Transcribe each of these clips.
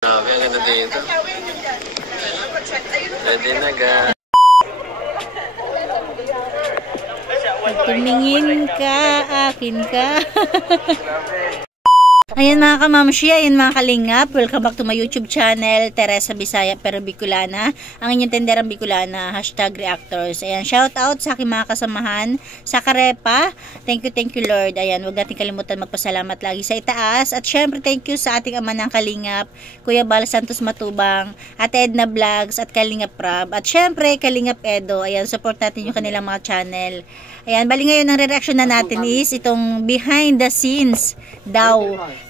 Grabe, ang ganda dito. Ready na ga. Tumingin ka, akin ka. Ayan mga kamamshi, ayan mga kalingap, welcome back to my YouTube channel, Teresa Bisaya pero Bicolana, ang inyong tenderang Bicolana, #reactors. Ayan, shout out sa aking mga kasamahan sa Karepa, thank you Lord. Ayan, huwag natin kalimutan magpasalamat lagi sa itaas, at syempre thank you sa ating ama ng Kalingap, Kuya Bal Santos Matubang, Ate Edna Vlogs at Kalingap Prab, at syempre Kalingap Edo. Ayan, support natin yung kanilang mga channel. Ayan, bali ngayon ang reaction na natin is itong behind the scenes daw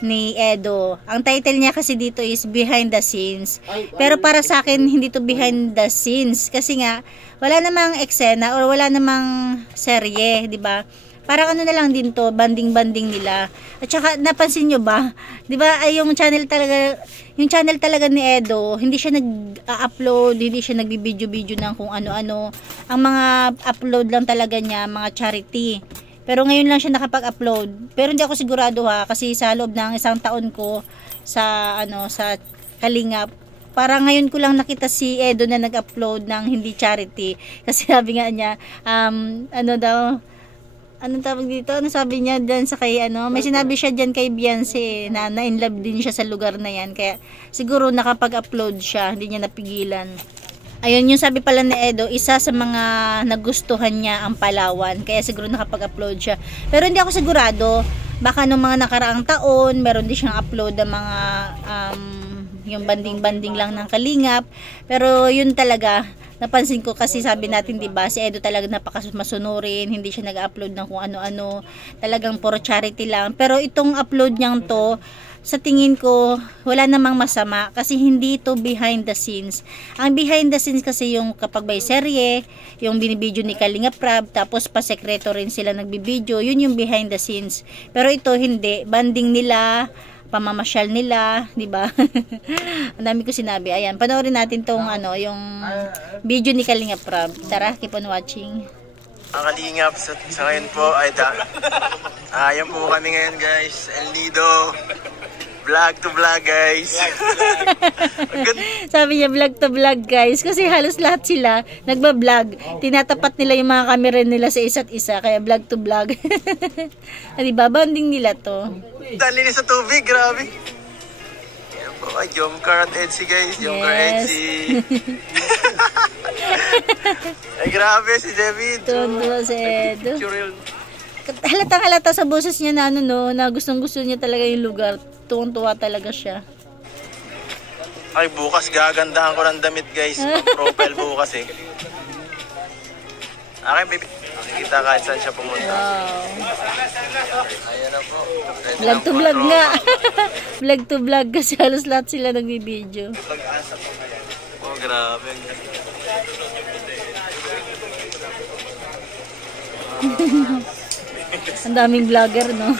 ni Edo. Ang title niya kasi dito is behind the scenes. Pero para sa akin hindi to behind the scenes kasi nga wala namang eksena or wala namang serye, 'di ba? Parang ano na lang din to, banding-banding nila. At saka napansin nyo ba, 'di ba, ay yung channel talaga ni Edo, hindi siya nag-upload, hindi siya nagbibideo-video ng kung ano-ano. Ang mga upload lang talaga niya, mga charity. Pero ngayon lang siya nakapag-upload. Pero hindi ako sigurado ha, kasi sa loob ng isang taon ko sa sa Kalingap, parang ngayon ko lang nakita si Edo na nag-upload ng hindi charity. Kasi sabi nga niya, anong tawag dito? Ano sabi niya dyan sa kay may sinabi siya dyan kay Beyonce na in love din siya sa lugar na yan. Kaya siguro nakapag-upload siya, hindi niya napigilan. Ayun, yung sabi pala ni Edo, isa sa mga nagustuhan niya ang Palawan. Kaya siguro nakapag-upload siya. Pero hindi ako sigurado. Baka nung mga nakaraang taon, meron din siyang upload ng mga yung banding-banding lang ng Kalingap. Pero yun talaga, napansin ko kasi sabi natin 'di ba, si Edo talaga napakasunurin, hindi siya nag-upload ng kung ano-ano, talagang puro charity lang. Pero itong upload niyang to, sa tingin ko wala namang masama kasi hindi to behind the scenes. Ang behind the scenes kasi yung kapag may serye, yung binibideo ni Kalingap Prab, tapos pa sekreto rin sila nagbibideo, yun yung behind the scenes. Pero ito hindi, banding nila, pamamasyal nila, 'di ba? Ang dami ko sinabi. Ayan, panoorin natin tong yung video ni Kalingap Prab. Tara, keep on watching. Ang Kalingap sa ngayon po ay ayan po kami ngayon guys, El Nido. Vlog to vlog guys. Sabi niya vlog to vlog guys kasi halos lahat sila nagba-vlog. Tinatapat nila yung mga camera nila sa isa't isa, kaya vlog to vlog. Diba, bonding nila to. Dalinis sa tubig, grabe. Ayan po, Jomcar at Edsy guys. Jomcar, Edsy. Ay grabe si David. Tundo si Edo. Halata sa boses niya na na gustong-gusto niya talaga yung lugar. Tuwang-tuwa talaga siya. Ay, bukas gagandahan ko ng damit guys. Profile bukas eh. Okay, baby. Makikita kahit saan siya pumunta. Wow. Ayan na po. Vlog to vlog nga. Vlog to vlog kasi halos lahat sila nagbibideo. Oh, grabe. Ang daming vlogger, no?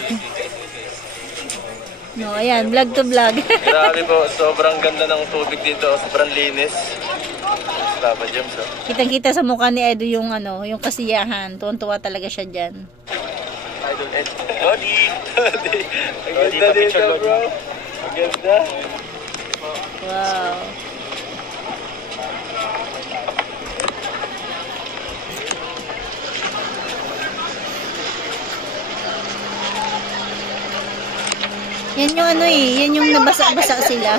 No, ayan, vlog to vlog. Grabe po, sobrang ganda ng tubig dito, sobrang linis. Papa James, oh. Kitang-kita sa mukha ni Edo yung yung kasiyahan. Tuwan-tuwa talaga siya diyan. Idol Ed. Lodi. Ang ganda dito, bro. Ang ganda. Wow. Yan yung yan yung nabasa-basa sila.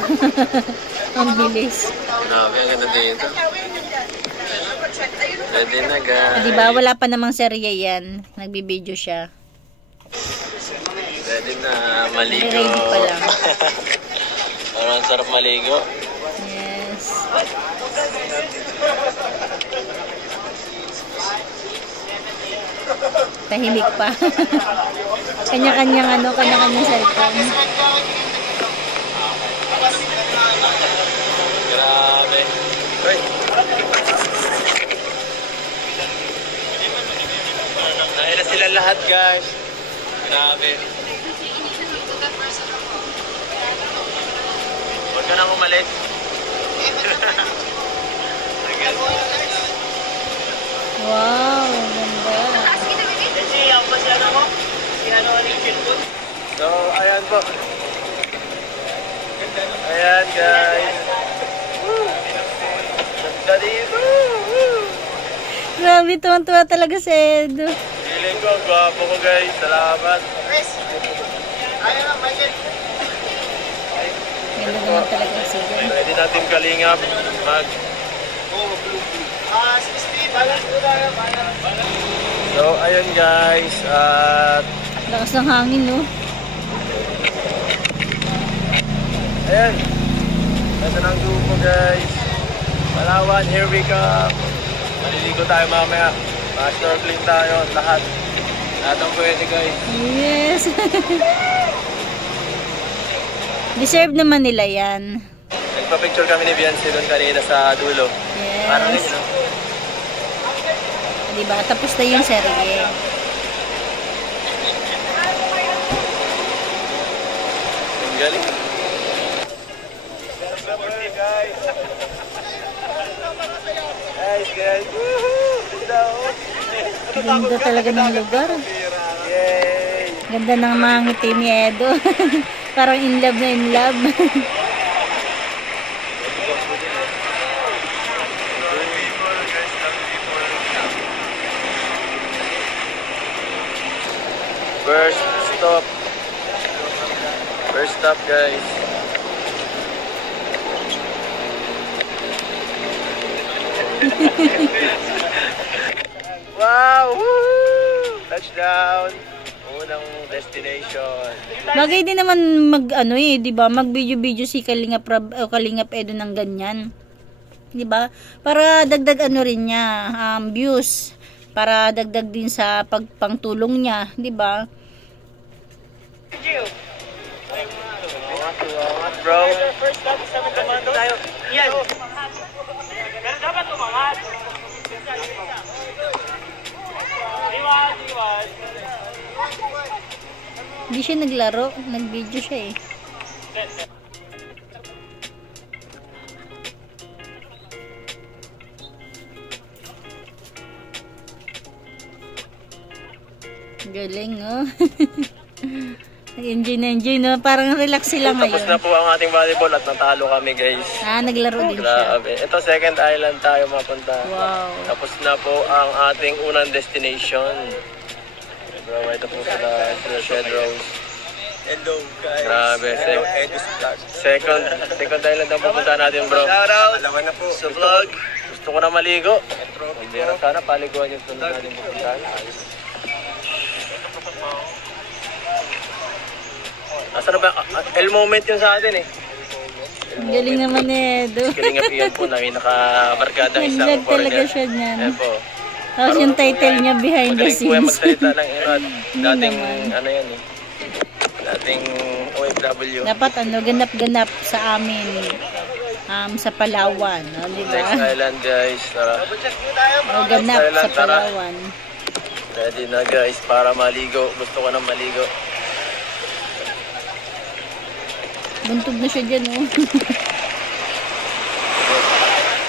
Ang bilis. Grabe, ang ganda dito. Ready na guys. Diba, wala pa namang serye yan. Nagbibideo siya. Ready na maligo. Ready pa lang. Parang sarap maligo. Yes. Tahimik pa. Kanya-kanyang kanya-kanyang cellphone. Grabe. Hoy. Nahin na sila lahat guys. Grabe. Huwag ka nang umalis. Wow, ganda. So, ayan po. Ayan guys. Ganda dito. Grabe, tuwan-tuwa talaga si Edo. Feeling ko, gwapo ko guys. Salamat. Ganda naman talaga si Edo. Pwede natin kalingap mag... So, ayun guys. At... Lakas ng hangin, no? Ayan. Ito ng grupo guys. Palawan, here we come. Maliligo tayo mamaya. Ma-snorkeling tayo. Lahat. Lahat ang pwede guys. Yes. Deserve naman nila yan. Nagpa-picture kami ni Beyonce doon kanina sa dulo. Yes. Parang yun, no? Diba? Tapos na yung serye. Ang galing. Guys. Woohoo! Ganda talaga ng lugar. Yay! Ganda ng mga ngiti ni Edo. Parang in love na in love. First stop guys. Wow! Woo! Touchdown! Unang destination. Bagay din naman di ba? Mag-video-video si Kalingap o Kalingap Edo ng ganyan. Di ba? Para dagdag rin niya, views. Para dagdag din sa pagpangtulong niya, di ba? Bro. First stop is naman Commando tayo. Yan. Pero dapat umangat. Iwan. Hindi siya naglaro, nag-video siya eh. Galing, oh. Enjoy, no? Parang relax sila ngayon. Tapos na po ang ating volleyball at natalo kami, guys. Naglaro din siya. Grabe. Ito, second island tayo mapunta. Wow. Tapos na po ang ating unang destination. Bro, ito po sila Shed Rose. Hello guys. Grabe. Second island ang pupunta natin, bro. Alawa na po. Sa vlog. Gusto ko na maligo. Pero sana paliguan yung sunod natin pupunta. Asan na ba? El moment yun sa atin eh. Ang galing naman ni Edo. Kalingap yan po na nakabarkadang isang Nag-vlog talaga siya niyan. Ayan po. Tapos yung title niya behind the Magaling po yung scenes. magsalita ng Irad. Dating naman. ano yan eh. Dating OFW. Dapat ganap-ganap sa amin. Sa Palawan, no? Di Next ba? island guys. Tara. Ganap sa Island, tara. Palawan. Ready na guys para maligo. Gusto ko na maligo. Buntog na siya dyan, oh.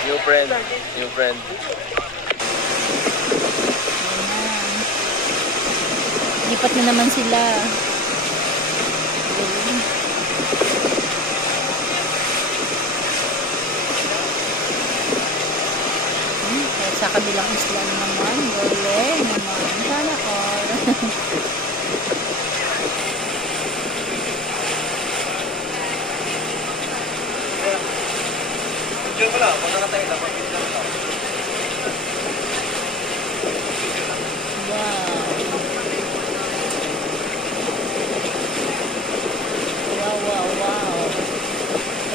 New friend. Lipat na naman sila. Sa kabilang isla naman. Galing naman. Sana all. Wow.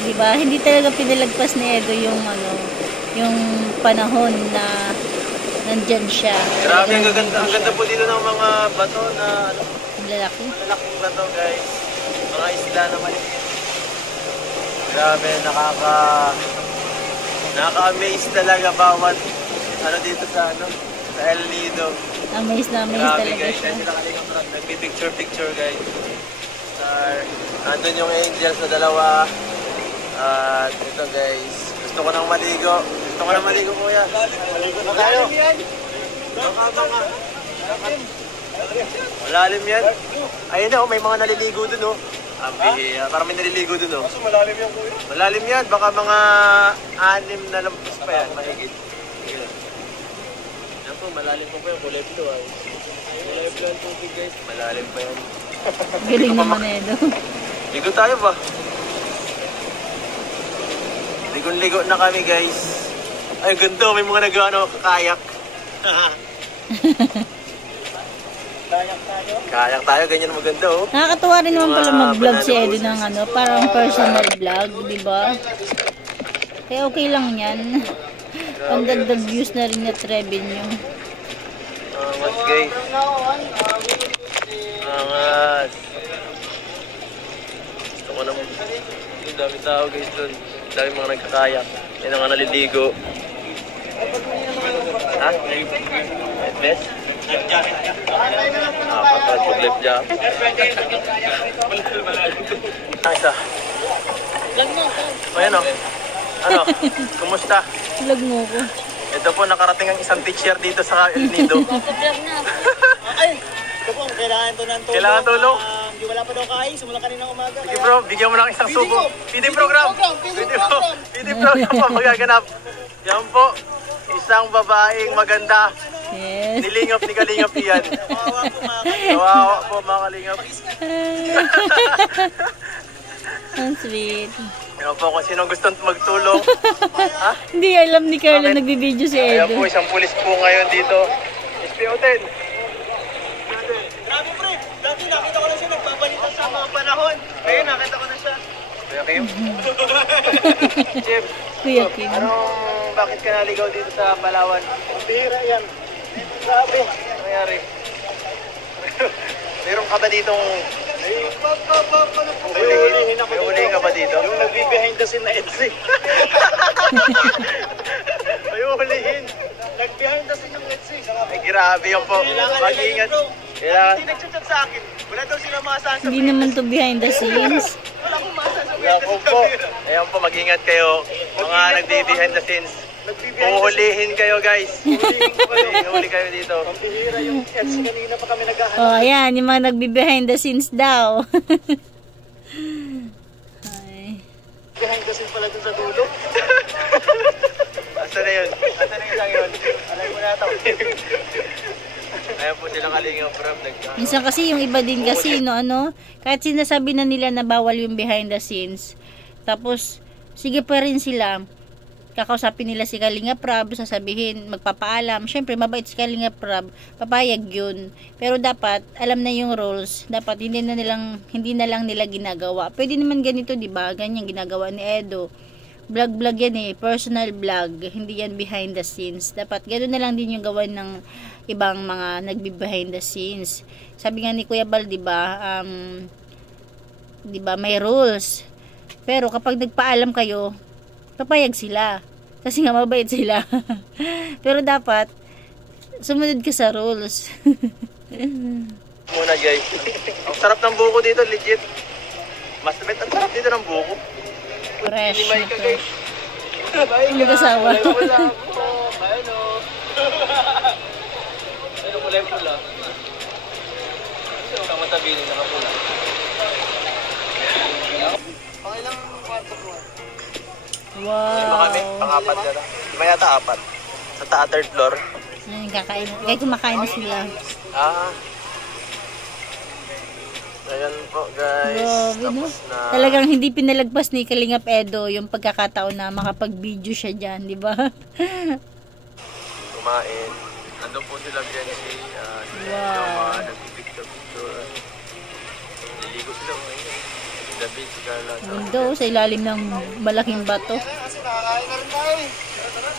Diba? Hindi talaga pinalagpas ni Edo yung yung panahon na nandyan siya. Grabe, ang ganda po dito ng mga bato na Lalaki. malaking bato guys. Mga isla na maliit. Grabe, nakaka-amaze talaga bawat dito sa sa El Nido. Amaze Grabe talaga guys, siya. sila Kalingap Rod. Nagpi-picture guys. Andun yung angels na dalawa. At ito guys, gusto ko nang maligo. Kuya. Maligo na tayo. Malalim yan. Ayun na, may mga naliligo dun. Ang bihira. Parang may naliligo dun, oh. Kaso malalim yan, kuya. Malalim yan. Baka mga 6 na lampas pa yan. Mahigit. Yan po, malalim po yung kulay ito, ay. Kulay blue ang tubig, guys. Malalim pa yan. Galing naman Edo. Ligo tayo ba? Ligo-ligo na kami, guys. Ay, ganda. May mga nag-ano, kakayak. Kayak tayo, ganyan maganda, oh. Nakakatuwa rin naman pala Mga mag-vlog si banana Edo ng ano, parang personal vlog, di ba? Kaya okay lang yan. Pandagdag views na rin at revenue. Angas, guys. Angas. Gusto ko naman. Ang dami tao, guys, doon. Ang dami mga nagkakayak. Yan ang naliligo. Ha? Life vest? Kapag mag-life jacket. Ang isa. O yan, o. Ano? Kumusta? Vlog mo ko. Ito po, nakarating ang isang teacher dito sa El Nido. Ay, ito po, kailangan to ng tulong. Kailangan tulong? Di wala pa daw kain, simula kaninang umaga. Sige bro, bigyan mo ng isang subo. Feeding program. Feeding program po magaganap. Yan po, isang babaeng maganda. Yes. Nilingap ni Kalingap iyan. Kawawa po mga kain. Kawawa po mga Kalingap. Ang sweet. Yan po, kung sinong gustong magtulong. Ha? Hindi alam ni Carla Bakit? nagbibideo si Ayan Edo. po, isang pulis po ngayon dito. SPO10. Grabe pre, dati nakita ko na siya nagpapalitan sa mga panahon. Ngayon nakita ko na siya. Kuya Kim. Chip, Kuya Kim. bakit ka naligaw dito sa Palawan? Bihira yan. Grabe. Ano nangyari? Meron ka ba ditong Hulihin ako may huli ka ba dito? Yung nagbe-behind the scene na Edsy. May hulihin. Nag-behind the scene yung Edsy. Ay, grabe yan po. Mag-iingat. Kailangan. Hindi nag-chat sa akin. Wala daw sila masasabi. Hindi naman to behind the scenes. Wala akong masasabi. Wala po po. Ayan po, mag-ingat kayo. Mga nagbe-behind the scenes. Huhulihin kayo, guys. Huli kayo dito. Bihira yung Edsy. Kanina pa kami naghahanap. Oh, ayan, yung mga nagbe-behind the scenes daw. Ay. Behind the scene pala dun sa dulo. Asa na yun? Asa na yung yun? Alam mo na ito. Ayan po silang Kalingap Rob. Minsan kasi yung iba din kasi, no, ano, kahit sinasabi na nila na bawal yung behind the scenes, tapos, sige pa rin sila, kakausapin nila si Kalingap Rob, sasabihin, magpapaalam, syempre, mabait si Kalingap Rob, papayag yun, pero dapat, alam na yung rules, dapat hindi na lang nila ginagawa, pwede naman ganito, diba, ganyan ginagawa ni Edo, vlog yan personal vlog, hindi yan behind the scenes, dapat gano'n na lang din yung gawan ng ibang mga nagbe-behind the scenes. Sabi nga ni Kuya Bal, diba, may rules. Pero kapag nagpaalam kayo, papayag sila. Kasi nga mabait sila. Pero dapat, sumunod ka sa rules. Muna, guys. Ang sarap ng buko dito, legit. Mas ang sarap dito ng buko. Fresh. Hinimay ka, guys. Hindi kasawa. Wala po. Ano? Ano kulay pula? Ito, kamatabilin na kapula. Pangilang kwarto po. Lima kami, Wow. pang-apat ka na. Lima yata 4. Sa third floor. Ayun, kakain. Kaya kumakain na sila. Ah. Ayan po, guys. Grabe, no? Tapos na. Talagang hindi pinalagpas ni Kalingap Edo yung pagkakataon na makapag-video siya dyan, di ba? Kumain. Nandun po sila Gensi. Wow. Nagpipicture-picture. Niligo sila ngayon. David, si Carla. Mundo, sa ilalim ng malaking bato. Kasi nakakain na rin tayo.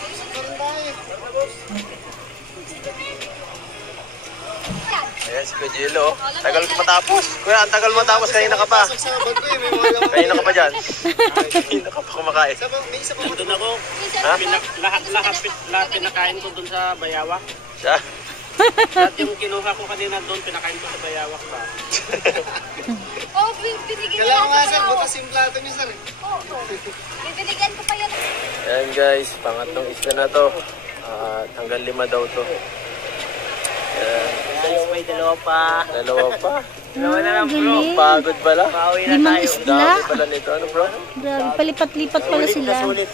Busog na rin tayo. Ayan si Kuya Jello. Tagal ko matapos. Kuya, ang tagal matapos. Kanina ka pa. Pasok sa bag ko eh. May mga laman. Kanina ka pa dyan. Kanina ka pa kumakain. May isa pa Doon ako, Ha? lahat pinakain ko doon sa Bayawak. Siya? Lahat yung kinuha ko kanina doon, pinakain ko sa Bayawak ba? Oh, binigyan niya Kailangan nga natin sir, ako. butas yung plato niyo sir. Oo. Bibinigyan ko pa yan. Ayan guys, pangatlong isda na to. Hanggang 5 daw to. Ayan. Guys, may dalawa pa. Dalawa pa. Dalawa na lang, bro. galing. Pagod pala. Pauwi na Limang tayo. isla. Dami pala nito. Ano bro? Grabe, palipat-lipat pala sila. Sulit.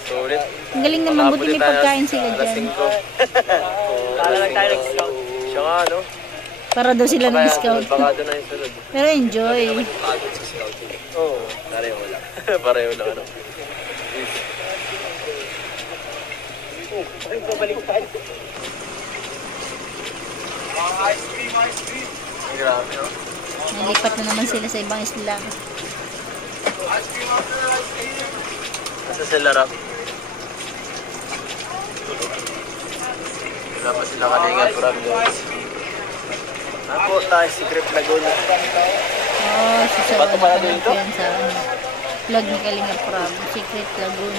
Ang galing naman, buti may pagkain sila Alas dyan. 5. Kala lang tayo nag-scout. Siya nga, no? Para daw sila ng-discount. Baka doon na yung sunod. Pero enjoy. Pagod sa scouting. Oo. Pareho lang. Pareho lang, ano? Grabe, no? Nalipat na naman sila sa ibang isla. Nasa sila rap. Wala pa sila kalingat from guys. Ako tayo, Secret Laguna. Oh, susawa Bato pala na dito? yan sa vlog ni Kalinga Prab, Secret Lagoon.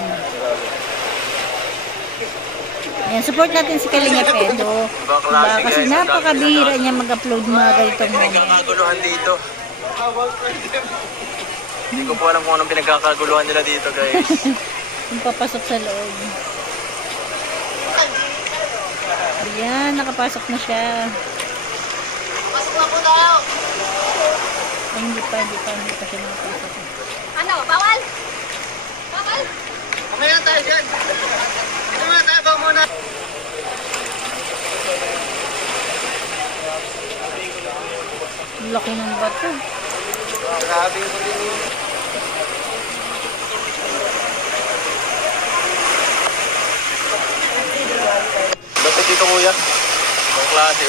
Ayan, support natin si Kalinga Pedro. Diba? Kasi napakabihira niya mag-upload mga ganitong May moment. kakaguluhan dito. Hindi ko po alam kung anong pinagkakaguluhan nila dito guys. Yung papasok sa loob. Ayan, nakapasok na siya. Ay, hindi pa siya nakapasok. Ano, bawal? Bawal? Mamaya na tayo dyan. Ito muna tayo, bawa muna. Ang laki ng bato. Grabe yung kulit niyo. Dapat dito kuya. Ang klase.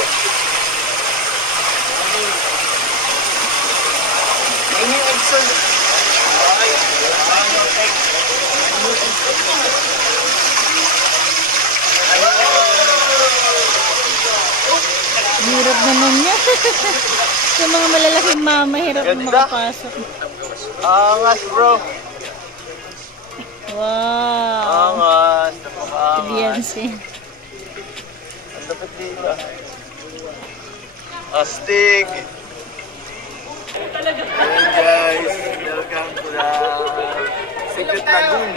Ayun yung Edson. Hirap naman niya. Sa mga malalaking mama, hirap Ganda. makapasok. Angas bro. Wow. Angas. Si Beyonce. Ang dapat dito. Astig. Ayan guys. Welcome to the Secret Lagoon.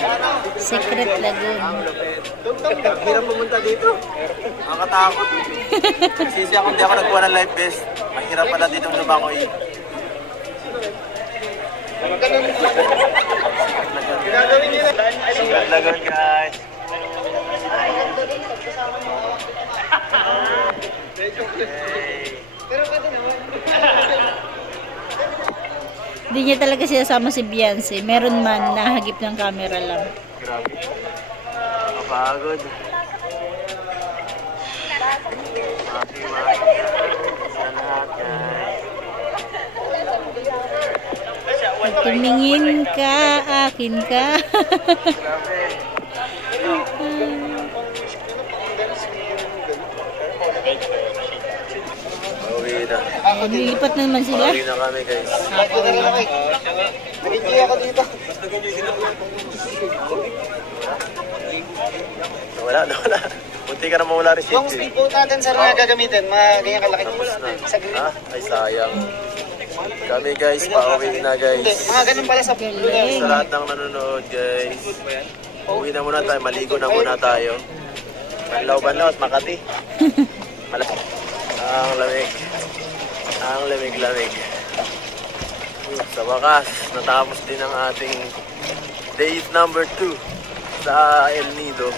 Secret Lagoon. Ang hirap pumunta dito. Nakakatakot. Sisi ako hindi ako nagkuha ng life vest. Mahirap pala dito lumangoy. Ginagawin niyo na. Secret Lagoon guys. Pero pwede naman. Hindi niya talaga sinasama si Beyonce. Meron man, nahagip ng camera lang. Grabe. Nakapagod. Happy sa lahat guys. Pag tumingin ka, akin ka. Grabe. Pauwi na. Lilipat na naman sila. Pauwi na kami guys. Ako na rin ako eh. Nag-enjoy ako dito. Wala. Munti ka na mawala rin Yung speedboat natin, sir, na gagamitin, mga ganyan kalaki. Sa green. Ha? Ay sayang. Kami guys, pauwi na Hindi, guys. mga ganun pala sa Galing. Sa lahat ng nanonood guys. Uwi na muna tayo, maligo na muna tayo. Banlaw at Makati. Ang lamig. Ang lamig. Sa wakas, natapos din ang ating day number 2 sa El Nido.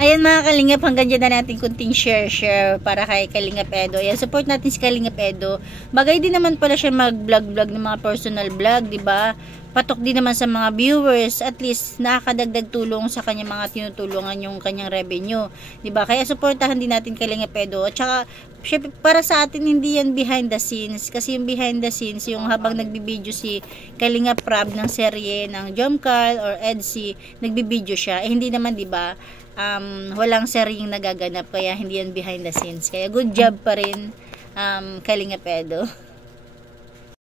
Ayan mga Kalingap, hanggang dyan na natin kunting share para kay Kalingap Edo. Ayan, support natin si Kalingap Edo. Bagay din naman pala siya mag-vlog ng mga personal vlog, di ba? Patok din naman sa mga viewers, at least nakakadagdag tulong sa kanya mga tinutulungan yung kanyang revenue, di ba? Kaya supportahan din natin Kalingap Edo. At saka, syempre, para sa atin hindi yan behind the scenes, kasi yung behind the scenes, yung habang nagbibideo si Kalingap Prab ng serye ng Jomcarl or Edsy, nagbibideo siya, hindi naman, di ba? Walang seryeng nagaganap, kaya hindi yan behind the scenes. Kaya good job pa rin, Kalingap Edo.